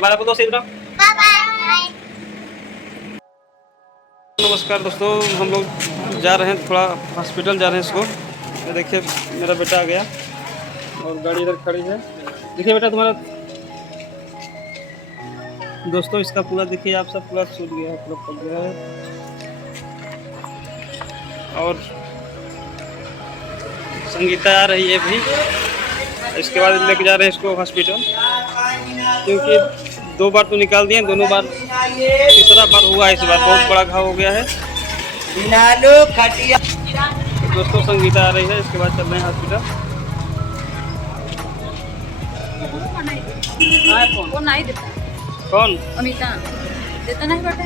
बारह को 2 से बाय बाय। नमस्कार दोस्तों, हम लोग जा रहे हैं, थोड़ा हॉस्पिटल जा रहे हैं। इसको ये देखिए, मेरा बेटा आ गया और गाड़ी इधर खड़ी है। देखिए बेटा तुम्हारा दोस्तों, इसका पूरा देखिए, आप सब पूरा सूज गया है, पूरा पक गया है। और संगीता आ रही है भी, इसके बाद लेके जा रहे हैं इसको हॉस्पिटल, क्योंकि 2 बार तो निकाल दिए, दोनों बार, तीसरा बार हुआ है, इस बार बहुत बड़ा घाव हो गया है। तो दोस्तों संगीता आ रही है, इसके बाद चल रहे हैं हॉस्पिटल। कौन नहीं देता? कौन? अमिता देता नहीं बेटा।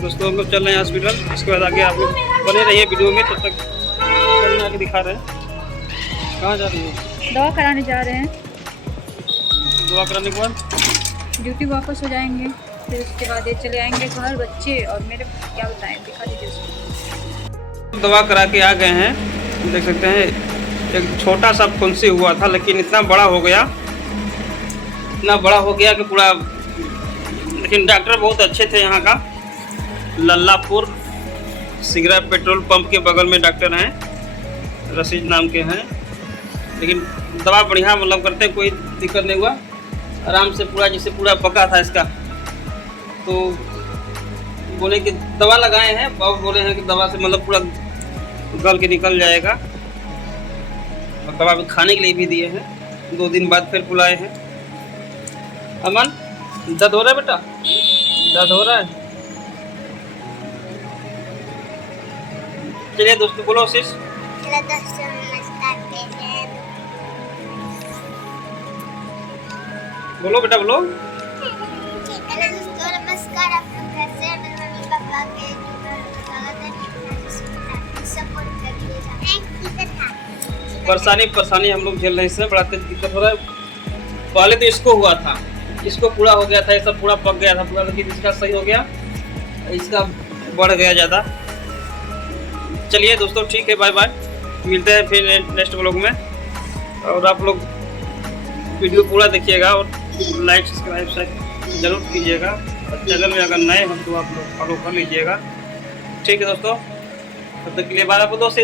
दोस्तों हम लोग चल रहे हैं हॉस्पिटल, इसके बाद आगे आप लोग बने रहिए वीडियो में, तब तक चलने आगे दिखा रहे हैं। कहाँ जा रही है? दवा कराने जा रहे हैं। दवा कराने के बाद ड्यूटी वापस हो जाएंगे, फिर उसके बाद ये चले आएंगे घर। बच्चे और मेरे क्या बताएं, दिखा दीजिए उसको। दवा करा के आ गए हैं, देख सकते हैं। एक छोटा सा फुंसी हुआ था, लेकिन इतना बड़ा हो गया, इतना बड़ा हो गया कि पूरा। लेकिन डॉक्टर बहुत अच्छे थे यहाँ का, लल्लापुर सिगरा पेट्रोल पंप के बगल में डॉक्टर हैं, रशीद नाम के हैं। लेकिन दवा बढ़िया मतलब करते, कोई दिक्कत नहीं हुआ, आराम से पूरा, जैसे पूरा पका था इसका। तो बोले कि दवा लगाए हैं, बाबू बोले हैं कि दवा से मतलब पूरा गल के निकल जाएगा। और दवा भी खाने के लिए भी दिए हैं, 2 दिन बाद फिर बुलाए हैं। अमन, दर्द हो रहा है बेटा? दर्द हो रहा है? चलिए दोस्तों, बोलो शीश। बोलो बेटा, बोलो। नमस्कार, आप लोग कैसे हैं? मेरे मम्मी पापा के स्वागत है, सपोर्ट करिएगा। परेशानी हम लोग झेल रहे हैं, इससे बड़ा तेज दिक्कत हो रहा है। पहले तो इसको हुआ था, इसको पूरा हो गया था, ये सब पूरा पक गया था पूरा, लेकिन इसका सही हो गया, इसका बढ़ गया ज़्यादा। चलिए दोस्तों, ठीक है, बाय बाय, मिलते हैं फिर नेक्स्ट व्लॉग में। और आप लोग वीडियो पूरा देखिएगा और लाइक सब्सक्राइब जरूर कीजिएगा। और चैनल में अगर नए हैं तो आप लोग फॉलो कर लीजिएगा। ठीक है दोस्तों, तब तक के लिए बाय, आपको 2 से